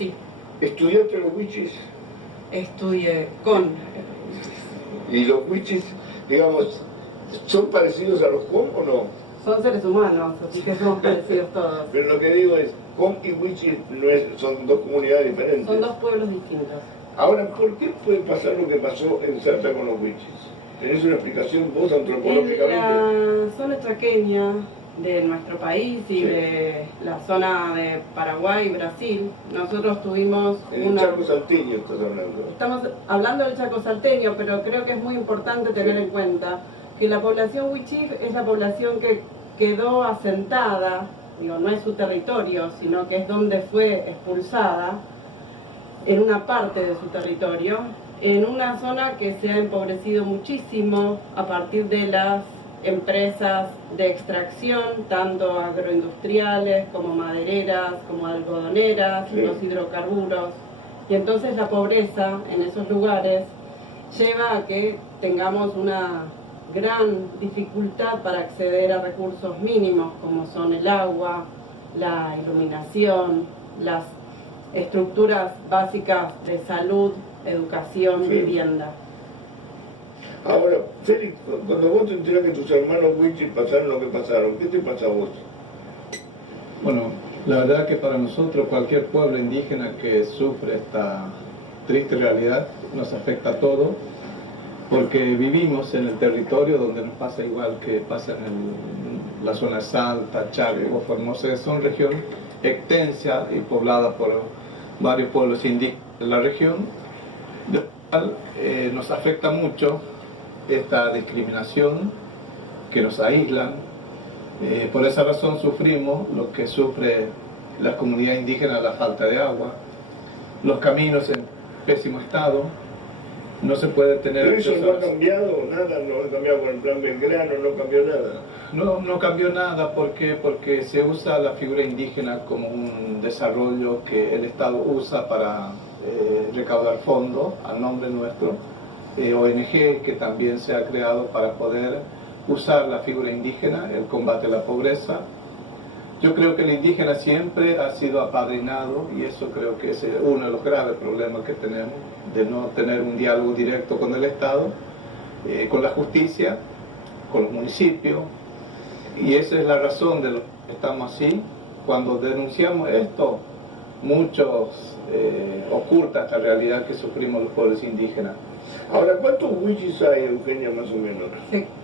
Sí. ¿Estudiaste los wichis? Estudié con... ¿Y los wichis, digamos, son parecidos a los com o no? Son seres humanos, así que somos parecidos todos. Pero lo que digo es, com y wichis son dos comunidades diferentes. Son dos pueblos distintos. Ahora, ¿por qué puede pasar lo que pasó en Salta con los wichis? ¿Tenés una explicación vos antropológicamente? En la zona chaqueña de nuestro país y de la zona de Paraguay y Brasil, nosotros tuvimos el Chaco salteño estás hablando. Estamos hablando del Chaco salteño, pero creo que es muy importante tener en cuenta que la población wichí es la población que quedó asentada, digo, no es su territorio, sino que es donde fue expulsada, en una parte de su territorio, en una zona que se ha empobrecido muchísimo a partir de las empresas de extracción, tanto agroindustriales como madereras, como algodoneras, los hidrocarburos. Y entonces la pobreza en esos lugares lleva a que tengamos una gran dificultad para acceder a recursos mínimos como son el agua, la iluminación, las estructuras básicas de salud, educación, vivienda. Ahora, Félix, cuando vos te enterás que tus hermanos wichis pasaron lo que pasaron, ¿qué te pasa a vos? Bueno, la verdad que para nosotros cualquier pueblo indígena que sufre esta triste realidad nos afecta a todos, porque vivimos en el territorio donde nos pasa igual que pasa en la zona de Salta, Chaco, Formosa, son regiones extensas y pobladas por varios pueblos indígenas de la región, de lo cual nos afecta mucho esta discriminación que nos aíslan. Por esa razón sufrimos lo que sufre la comunidad indígena, la falta de agua, los caminos en pésimo estado, no se puede tener... ¿Pero eso no ha cambiado nada? ¿No ha cambiado con el plan Belgrano? ¿No cambió nada? No cambió nada porque se usa la figura indígena como un desarrollo que el Estado usa para recaudar fondos a nombre nuestro, ONG que también se ha creado para poder usar la figura indígena, el combate a la pobreza. Yo creo que el indígena siempre ha sido apadrinado y eso creo que es uno de los graves problemas que tenemos, de no tener un diálogo directo con el Estado, con la justicia, con los municipios, y esa es la razón de lo que estamos así. Cuando denunciamos esto, muchos ocultan esta realidad que sufrimos los pueblos indígenas. Ahora, ¿cuántos wichis hay, Eugenia, más o menos?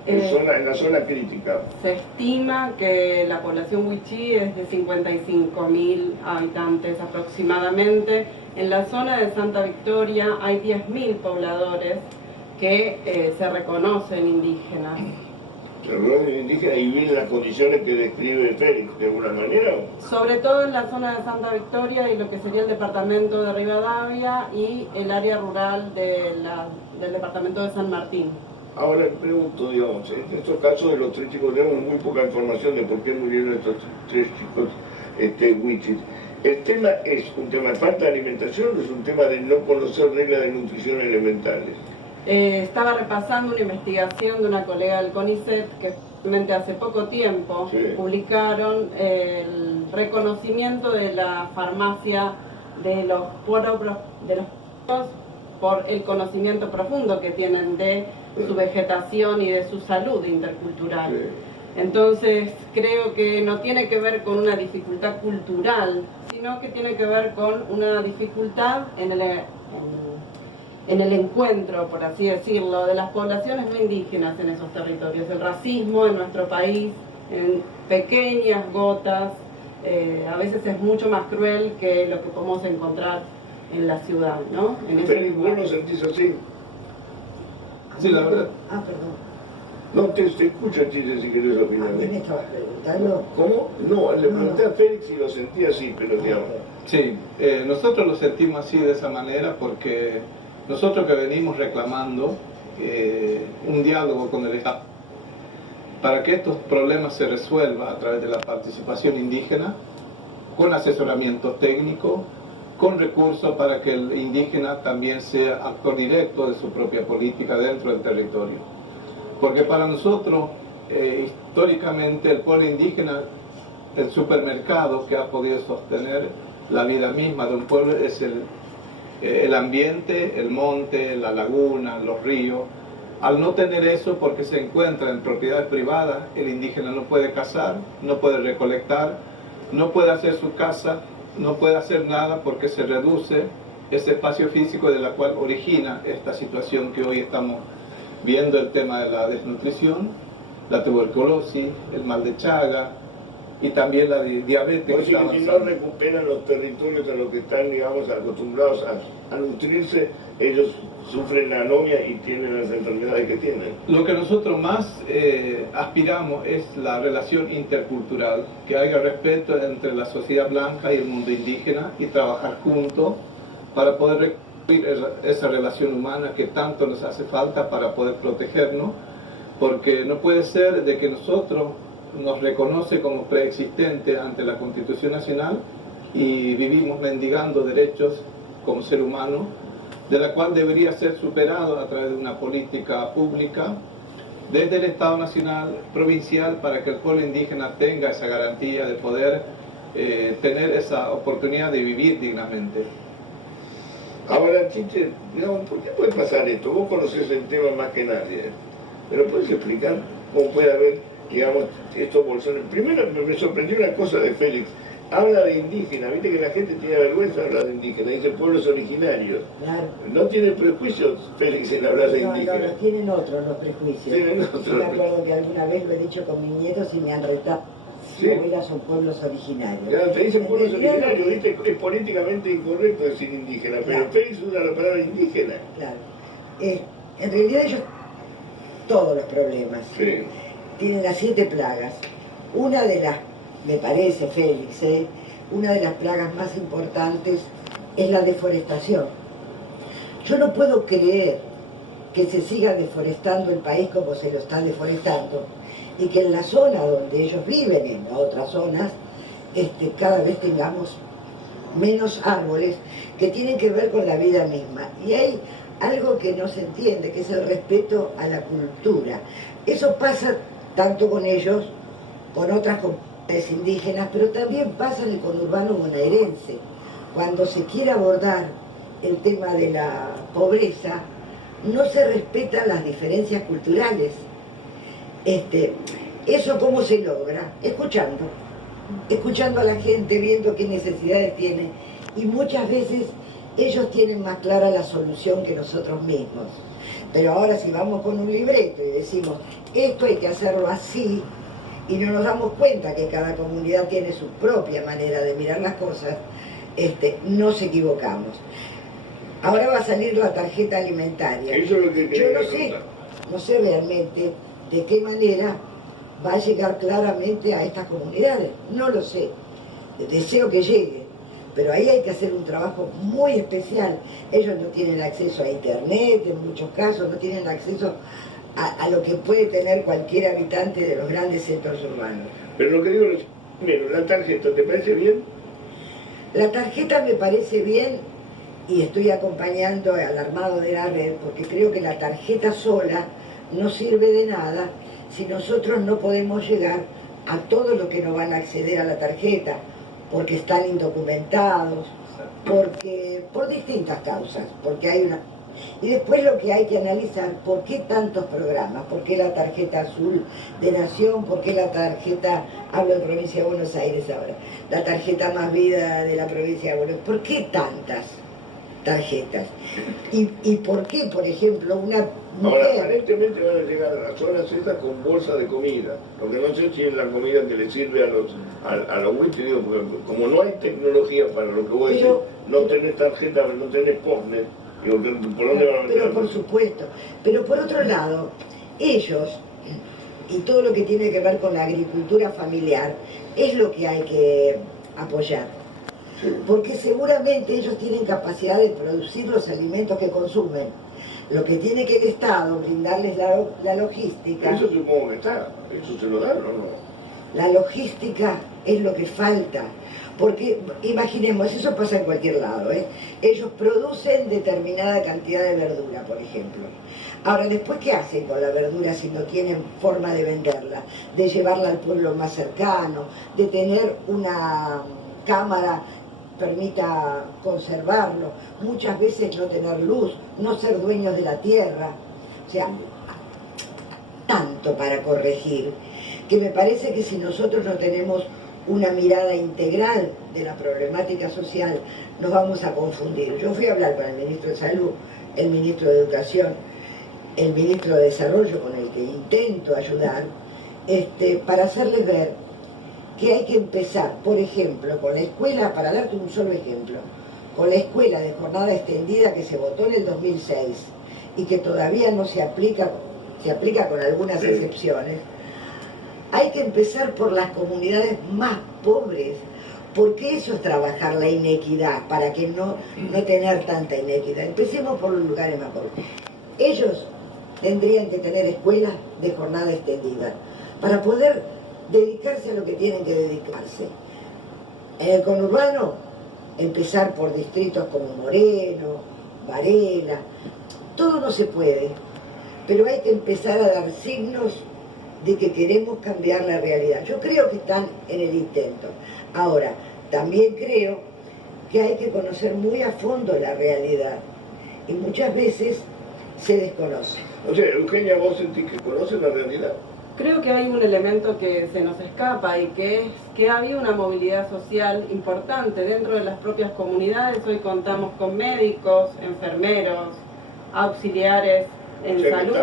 En la zona crítica. Se estima que la población wichí es de 55.000 habitantes aproximadamente. En la zona de Santa Victoria hay 10.000 pobladores que se reconocen indígenas. ¿Se reconocen indígenas y viven en las condiciones que describe Félix, de alguna manera? Sobre todo en la zona de Santa Victoria y lo que sería el departamento de Rivadavia y el área rural del departamento de San Martín. Ahora pregunto, digamos, en estos casos de los tres chicos tenemos muy poca información de por qué murieron estos tres chicos wichis. ¿El tema es un tema de falta de alimentación o es un tema de no conocer reglas de nutrición elementales? Estaba repasando una investigación de una colega del CONICET que realmente hace poco tiempo publicaron el reconocimiento de la farmacia de los pueblos por el conocimiento profundo que tienen de su vegetación y de su salud intercultural. Entonces creo que no tiene que ver con una dificultad cultural, sino que tiene que ver con una dificultad en el encuentro, por así decirlo, de las poblaciones no indígenas en esos territorios. El racismo en nuestro país, en pequeñas gotas, a veces es mucho más cruel que lo que podemos encontrar en la ciudad, ¿no? Pero vos lo sentís así. Sí, la verdad. Ah, perdón. No, te escucho, Chile, si querés opinar. ¿A mí me estabas preguntando? ¿Cómo? No, le pregunté a Félix y lo sentí así, pero digamos. Sí, nosotros lo sentimos así de esa manera porque nosotros que venimos reclamando un diálogo con el Estado para que estos problemas se resuelvan a través de la participación indígena, con asesoramiento técnico, con recursos para que el indígena también sea actor directo de su propia política dentro del territorio. Porque para nosotros, históricamente, el pueblo indígena, el supermercado que ha podido sostener la vida misma de un pueblo es el ambiente, el monte, la laguna, los ríos. Al no tener eso, porque se encuentra en propiedades privadas, el indígena no puede cazar, no puede recolectar, no puede hacer su casa, no puede hacer nada porque se reduce ese espacio físico de la cual origina esta situación que hoy estamos viendo, el tema de la desnutrición, la tuberculosis, el mal de Chaga y también la diabetes. Por eso que si no recuperan los territorios a los que están, digamos, acostumbrados a nutrirse, ellos sufren la anomia y tienen las enfermedades que tienen. Lo que nosotros más aspiramos es la relación intercultural, que haya respeto entre la sociedad blanca y el mundo indígena y trabajar juntos para poder reconstruir esa relación humana que tanto nos hace falta para poder protegernos, porque no puede ser de que nosotros nos reconoce como preexistente ante la Constitución Nacional y vivimos mendigando derechos como ser humano, de la cual debería ser superado a través de una política pública desde el Estado Nacional, provincial, para que el pueblo indígena tenga esa garantía de poder tener esa oportunidad de vivir dignamente. Ahora, Chiche, digamos, ¿por qué puede pasar esto? Vos conocés el tema más que nadie, pero ¿puedes explicar cómo puede haber, digamos, estos bolsones? Primero me sorprendió una cosa de Félix. Habla de indígena, viste que la gente tiene vergüenza de hablar de indígena, dice pueblos originarios. Claro. No tiene prejuicios Félix en hablar de indígena. No, tienen otros los prejuicios. Tienen otros. Yo me acuerdo que alguna vez lo he dicho con mis nietos y me han retado. Sí. Como son pueblos originarios. Claro, te dicen pueblos En realidad, originarios, viste, es políticamente incorrecto decir indígena, pero Claro. Félix usa la palabra indígena. Claro. En realidad ellos, todos los problemas, Sí. tienen las 7 plagas. Una de las, me parece, Félix, una de las plagas más importantes es la deforestación. Yo no puedo creer que se siga deforestando el país como se lo está deforestando y que en la zona donde ellos viven, en otras zonas, cada vez tengamos menos árboles que tienen que ver con la vida misma. Y hay algo que no se entiende, que es el respeto a la cultura. Eso pasa tanto con ellos, con otras comunidades indígenas, pero también pasa en el conurbano bonaerense. Cuando se quiere abordar el tema de la pobreza, no se respetan las diferencias culturales. ¿Eso cómo se logra? Escuchando a la gente, viendo qué necesidades tiene, y muchas veces ellos tienen más clara la solución que nosotros mismos. Pero ahora si vamos con un libreto y decimos, esto hay que hacerlo así, y no nos damos cuenta que cada comunidad tiene su propia manera de mirar las cosas, nos equivocamos. Ahora va a salir la tarjeta alimentaria. Eso es lo que Yo quería no preguntar. sé realmente de qué manera va a llegar claramente a estas comunidades. No lo sé. Deseo que llegue. Pero ahí hay que hacer un trabajo muy especial. Ellos no tienen acceso a internet, en muchos casos, no tienen acceso a lo que puede tener cualquier habitante de los grandes centros urbanos. Pero lo que digo es, primero, la tarjeta, ¿te parece bien? La tarjeta me parece bien y estoy acompañando al armado de la red porque creo que la tarjeta sola no sirve de nada si nosotros no podemos llegar a todos los que no van a acceder a la tarjeta porque están indocumentados, por distintas causas, porque hay una... Y después lo que hay que analizar, ¿por qué tantos programas? ¿Por qué la tarjeta azul de Nación? ¿Por qué la tarjeta, hablo de Provincia de Buenos Aires ahora, la tarjeta Más Vida de la Provincia de Buenos Aires? ¿Por qué tantas tarjetas? ¿Y por qué, por ejemplo, una Ahora, mujer... aparentemente van a llegar a las zonas estas con bolsa de comida. Lo que no sé si es la comida que le sirve a los huichos, digo, porque como no hay tecnología para lo que vos decís, no tenés tarjeta, no tenés postnet, digo, ¿por dónde van a meter? Pero por supuesto. Pero por otro lado, ellos, y todo lo que tiene que ver con la agricultura familiar, es lo que hay que apoyar. Porque seguramente ellos tienen capacidad de producir los alimentos que consumen. Lo que tiene que el Estado brindarles la logística. Eso supongo que está, eso se lo dan o no. La logística es lo que falta. Porque, imaginemos, eso pasa en cualquier lado, ellos producen determinada cantidad de verdura, por ejemplo. Ahora, después, ¿qué hacen con la verdura si no tienen forma de venderla? De llevarla al pueblo más cercano, de tener una cámara permita conservarlo, muchas veces no tener luz, no ser dueños de la tierra, o sea, tanto para corregir, que me parece que si nosotros no tenemos una mirada integral de la problemática social, nos vamos a confundir. Yo fui a hablar con el ministro de Salud, el ministro de Educación, el ministro de Desarrollo, con el que intento ayudar, para hacerles ver que hay que empezar, por ejemplo, con la escuela, para darte un solo ejemplo, con la escuela de jornada extendida que se votó en el 2006 y que todavía no se aplica con algunas excepciones. Hay que empezar por las comunidades más pobres, porque eso es trabajar la inequidad, para que no tener tanta inequidad. Empecemos por los lugares más pobres. Ellos tendrían que tener escuelas de jornada extendida, para poder dedicarse a lo que tienen que dedicarse. En el conurbano, empezar por distritos como Moreno, Varela, todo no se puede, pero hay que empezar a dar signos de que queremos cambiar la realidad. Yo creo que están en el intento. Ahora, también creo que hay que conocer muy a fondo la realidad y muchas veces se desconoce. O sea, Eugenia, ¿vos sentís que conoces la realidad? Creo que hay un elemento que se nos escapa y que es que ha habido una movilidad social importante dentro de las propias comunidades. Hoy contamos con médicos, enfermeros, auxiliares en salud,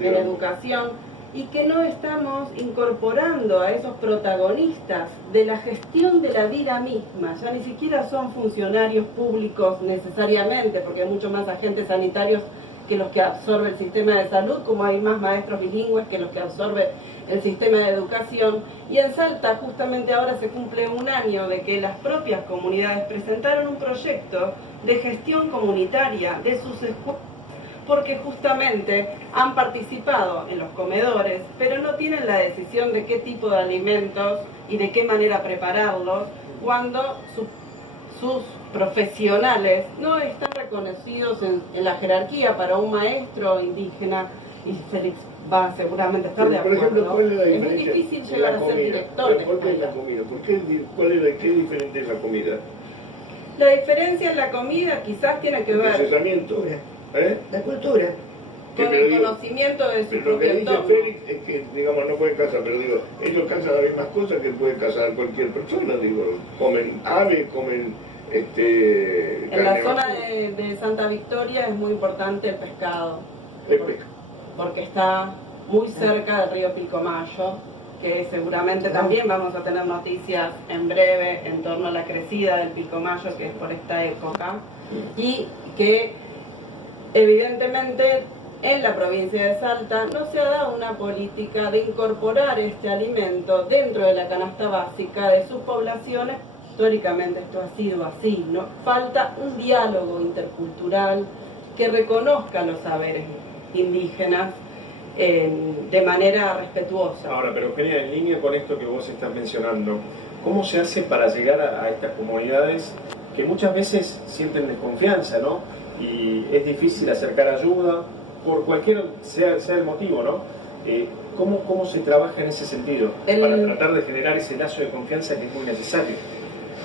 en educación, y que no estamos incorporando a esos protagonistas de la gestión de la vida misma. Ya ni siquiera son funcionarios públicos necesariamente, porque hay mucho más agentes sanitarios que los que absorbe el sistema de salud, como hay más maestros bilingües que los que absorbe el sistema de educación. Y en Salta justamente ahora se cumple un año de que las propias comunidades presentaron un proyecto de gestión comunitaria de sus escuelas, porque justamente han participado en los comedores, pero no tienen la decisión de qué tipo de alimentos y de qué manera prepararlos, cuando sus profesionales no están reconocidos en la jerarquía. Para un maestro indígena, y Félix va seguramente a estar de acuerdo, por ejemplo, ¿cuál es la es muy diferencia difícil en llegar la a ser comida? director de ¿Por qué es la escuela. comida? ¿Qué es diferente es la comida? La diferencia en la comida quizás tiene que ¿El ver procesamiento? ¿Eh? La cultura. con el conocimiento de su Pero lo que propio dice entorno. Félix es que, digamos, no pueden cazar, pero digo, ellos cazan las mismas cosas que puede cazar cualquier persona, digo, comen aves, comen En la carne zona vacuna. de Santa Victoria es muy importante el pescado, El pescado. porque está muy cerca del río Pilcomayo, que seguramente también vamos a tener noticias en breve en torno a la crecida del Pilcomayo, que es por esta época, y que evidentemente en la provincia de Salta no se ha dado una política de incorporar este alimento dentro de la canasta básica de sus poblaciones. Históricamente esto ha sido así, ¿no? Falta un diálogo intercultural que reconozca los saberes indígenas de manera respetuosa. Ahora, pero Eugenia, en línea con esto que vos estás mencionando, ¿cómo se hace para llegar a estas comunidades que muchas veces sienten desconfianza, ¿no? Y es difícil acercar ayuda, por cualquier sea el motivo, ¿no? ¿Cómo se trabaja en ese sentido? Para tratar de generar ese lazo de confianza que es muy necesario.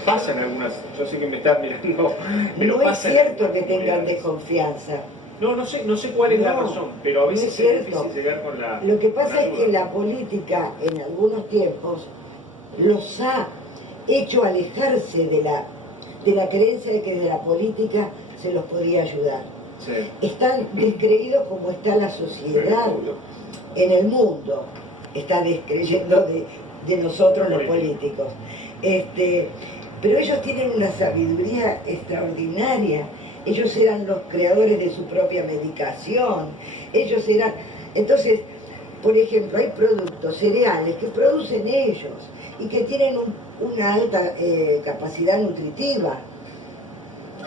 Pasan algunas, yo sé que me estás mirando, pero No es pasan cierto que tengan comunidades. desconfianza. No sé cuál es la No, razón, pero a no veces es es cierto. difícil llegar con la. Lo que pasa con es que ayuda. la política en algunos tiempos los ha hecho alejarse de la creencia de que desde la política se los podía ayudar. Sí. Están descreídos como está la sociedad en el mundo, está descreyendo de nosotros los políticos. Pero ellos tienen una sabiduría extraordinaria. Ellos eran los creadores de su propia medicación. Ellos eran... Entonces, por ejemplo, hay productos, cereales, que producen ellos y que tienen una alta capacidad nutritiva.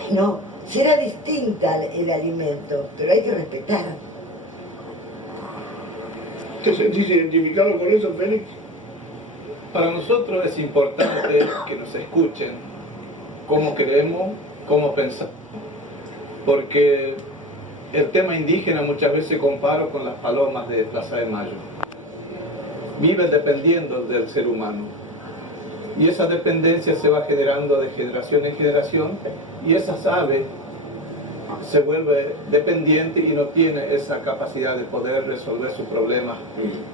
Bueno, será distinta el alimento, pero hay que respetar. ¿Te sentís identificado con eso, Félix? Para nosotros es importante que nos escuchen cómo creemos, cómo pensamos, porque el tema indígena muchas veces comparo con las palomas de Plaza de Mayo. Viven dependiendo del ser humano. y esa dependencia se va generando de generación en generación, y esa ave se vuelve dependiente y no tiene esa capacidad de poder resolver sus problemas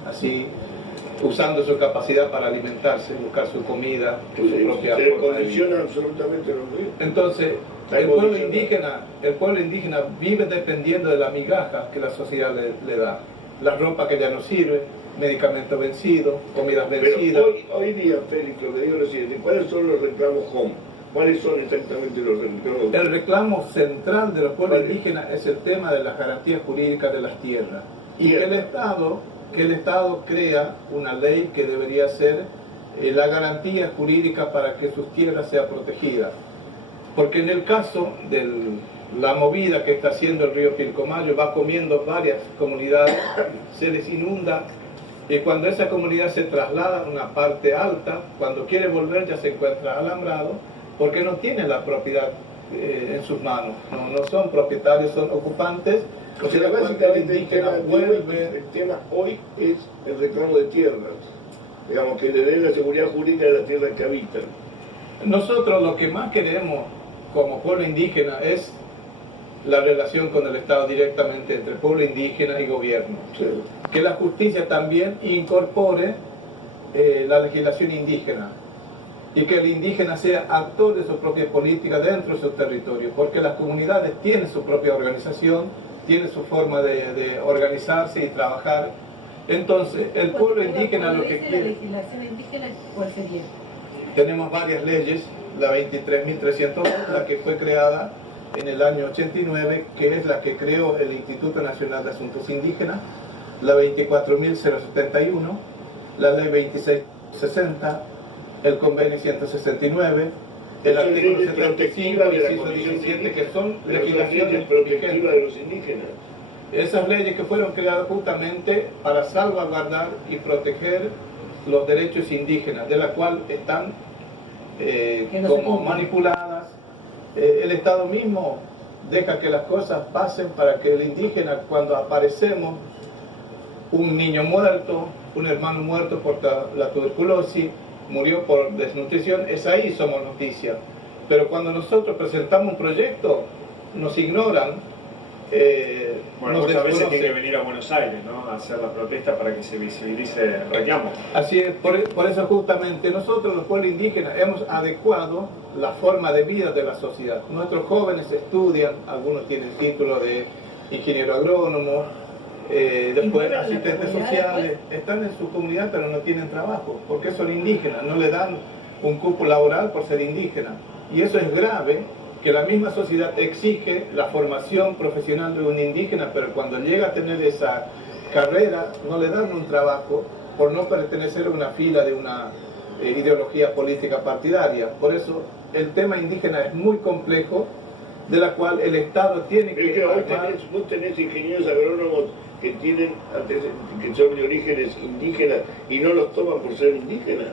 así, usando su capacidad para alimentarse, buscar su comida, su propia se forma de condiciona vida. absolutamente los ríos. Entonces, el pueblo indígena vive dependiendo de la migaja que la sociedad le da. La ropa que ya no sirve, medicamentos vencidos, comidas vencidas. Pero hoy día, Félix, lo que digo es lo siguiente: ¿cuáles son los reclamos home? ¿Cuáles son exactamente los reclamos? El reclamo central de los pueblos indígenas es el tema de las garantías jurídicas de las tierras. Y que el Estado crea una ley que debería ser la garantía jurídica para que sus tierras sean protegidas. Porque en el caso de la movida que está haciendo el río Pilcomayo, va comiendo varias comunidades, se les inunda, y cuando esa comunidad se traslada a una parte alta, cuando quiere volver ya se encuentra alambrado, porque no tiene la propiedad en sus manos, no son propietarios, son ocupantes. O sea, básicamente el tema hoy es el reclamo de tierras, digamos, que le den la seguridad jurídica de las tierras que habitan. Nosotros lo que más queremos como pueblo indígena es la relación con el Estado directamente entre pueblo indígena y gobierno. Sí. Que la justicia también incorpore la legislación indígena y que el indígena sea actor de su propia política dentro de su territorio, porque las comunidades tienen su propia organización, tienen su forma de organizarse y trabajar. Entonces, el pueblo indígena lo que quiere... ¿La legislación indígena cuál sería? Tenemos varias leyes, la 23.302, la que fue creada en el año 89, que es la que creó el Instituto Nacional de Asuntos Indígenas, la 24.071, la ley 2660, el convenio 169, el artículo 75 y el inciso 17, que son legislaciones protectivas de los indígenas. Esas leyes que fueron creadas justamente para salvaguardar y proteger los derechos indígenas, de la cual están como manipuladas. El Estado mismo deja que las cosas pasen para que el indígena, cuando aparecemos, un niño muerto, un hermano muerto por la tuberculosis, murió por desnutrición, es ahí somos noticia. Pero cuando nosotros presentamos un proyecto, nos ignoran. Bueno, muchas veces tiene que venir a Buenos Aires, ¿no?, a hacer la protesta para que se visibilice el reclamo. Así es, por eso justamente nosotros los pueblos indígenas hemos adecuado la forma de vida de la sociedad. Nuestros jóvenes estudian, algunos tienen título de ingeniero agrónomo, después asistentes sociales, están en su comunidad pero no tienen trabajo, porque son indígenas, no le dan un cupo laboral por ser indígena. Y eso es grave, que la misma sociedad exige la formación profesional de un indígena, pero cuando llega a tener esa carrera no le dan un trabajo por no pertenecer a una fila de una ideología política partidaria. Por eso el tema indígena es muy complejo, de la cual el Estado tiene que... Es que vos tenés ingenieros agrónomos que son de orígenes indígenas y no los toman por ser indígenas.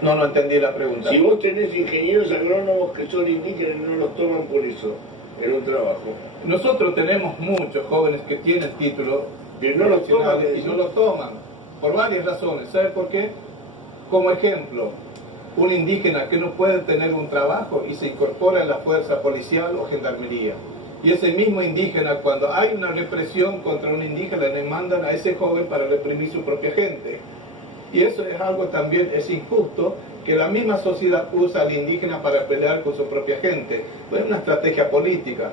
No entendí la pregunta. Si vos tenés ingenieros agrónomos que son indígenas y no los toman por eso en un trabajo. Nosotros tenemos muchos jóvenes que tienen títulos que no los toman y no lo toman por varias razones. ¿Sabe por qué? Como ejemplo, un indígena que no puede tener un trabajo y se incorpora en la fuerza policial o gendarmería. Y ese mismo indígena, cuando hay una represión contra un indígena, le mandan a ese joven para reprimir su propia gente. Y eso es algo también, es injusto, que la misma sociedad usa al indígena para pelear con su propia gente. Es una estrategia política.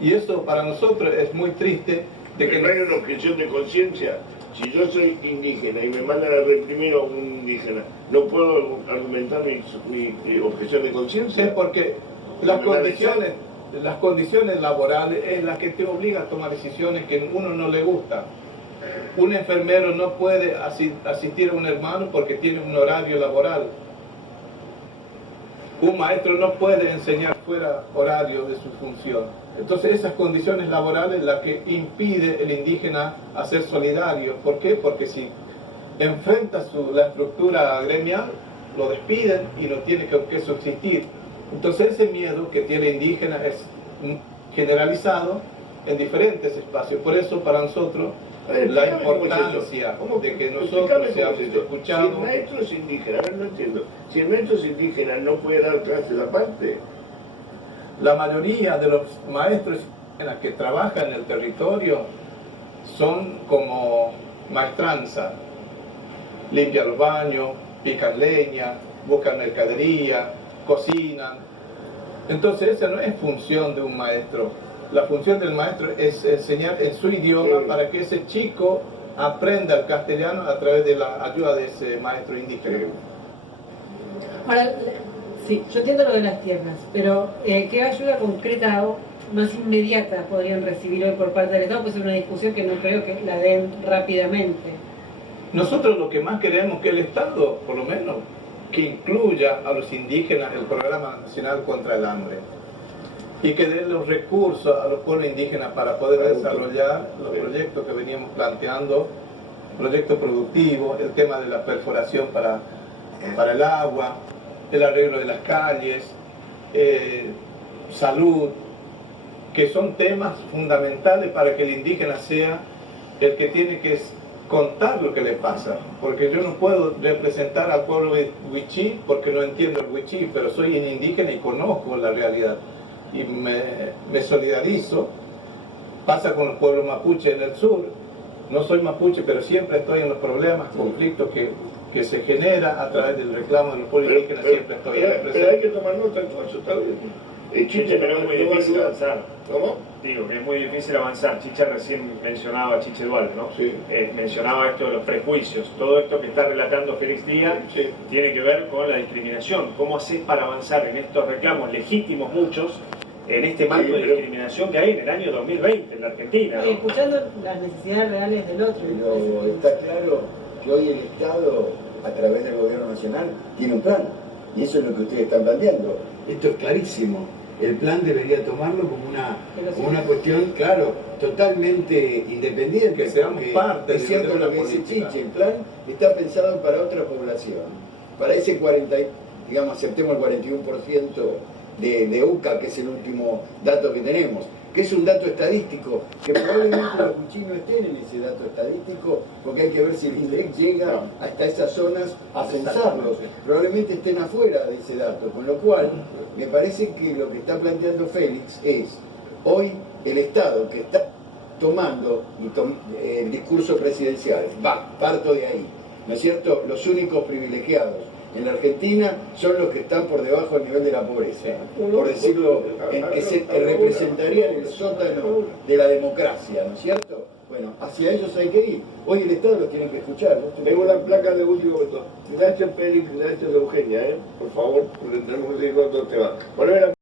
Y eso para nosotros es muy triste. De que no hay una objeción de conciencia. Si yo soy indígena y me mandan a reprimir a un indígena, ¿no puedo argumentar mi objeción de conciencia? Es porque las condiciones laborales es la que te obliga a tomar decisiones que a uno no le gusta. Un enfermero no puede asistir a un hermano porque tiene un horario laboral. Un maestro no puede enseñar fuera horario de su función. Entonces esas condiciones laborales las que impide el indígena a ser solidario. ¿Por qué? Porque si enfrenta la estructura gremial, lo despiden y no tiene que subsistir. Entonces ese miedo que tiene el indígena es generalizado en diferentes espacios. Por eso para nosotros A ver, la explícame cómo es eso. importancia ¿Cómo? de que Explícame nosotros cómo es seamos eso. escuchados. Si el maestro es indígena, a ver, no entiendo. Si el maestro es indígena, ¿no puede dar clases aparte? La mayoría de los maestros indígenas que trabajan en el territorio son como maestranza. Limpian los baños, pican leña, buscan mercadería, cocinan. Entonces esa no es función de un maestro. La función del maestro es enseñar en su idioma para que ese chico aprenda el castellano a través de la ayuda de ese maestro indígena. Ahora, sí, yo entiendo lo de las tierras, pero ¿qué ayuda concreta o más inmediata podrían recibir hoy por parte del Estado? Pues es una discusión que no creo que la den rápidamente. Nosotros lo que más queremos es que el Estado, por lo menos, que incluya a los indígenas en el Programa Nacional contra el Hambre y que dé los recursos a los pueblos indígenas para poder desarrollar los proyectos que veníamos planteando, proyectos productivos, el tema de la perforación para el agua, el arreglo de las calles, salud, que son temas fundamentales para que el indígena sea el que tiene que contar lo que le pasa, porque yo no puedo representar al pueblo wichí porque no entiendo el wichí, pero soy un indígena y conozco la realidad y me solidarizo. Pasa con los pueblos mapuche en el sur. No soy mapuche, pero siempre estoy en los problemas, conflictos que se genera a través del reclamo de los pueblos indígenas, siempre estoy presente. Pero hay que tomar nota de todo eso, está bien. Chiche, pero es muy difícil avanzar. ¿Cómo? Digo que es muy difícil avanzar. Chicha recién mencionaba a Chiche Dual, ¿no? Sí. Mencionaba esto de los prejuicios. Todo esto que está relatando Félix Díaz Sí. tiene que ver con la discriminación. ¿Cómo haces para avanzar en estos reclamos legítimos muchos, en este marco de discriminación que hay en el año 2020 en la Argentina, ¿no? Escuchando las necesidades reales del otro. Pero está claro que hoy el Estado, a través del gobierno nacional, tiene un plan. Y eso es lo que ustedes están planteando. Esto es clarísimo. El plan debería tomarlo como una cuestión, claro, totalmente independiente. Que seamos parte es de cierto la lo que dice política. Chiche, el plan está pensado para otra población. Para ese 40, digamos, aceptemos el 41% de UCA, que es el último dato que tenemos, que es un dato estadístico, que probablemente los wichí no estén en ese dato estadístico, porque hay que ver si el INDEC llega hasta esas zonas a censarlos. Probablemente estén afuera de ese dato, con lo cual me parece que lo que está planteando Félix es, hoy el Estado que está tomando el discurso presidencial, parto de ahí, ¿no es cierto? Los únicos privilegiados en la Argentina son los que están por debajo del nivel de la pobreza, por decirlo, que representarían el sótano de la democracia, ¿no es cierto? Bueno, hacia ellos hay que ir. Hoy el Estado los tiene que escuchar, ¿no? Tengo una placa de último momento. Gracias, Félix, gracias, Eugenia, por favor, porque tenemos que seguir con otro tema.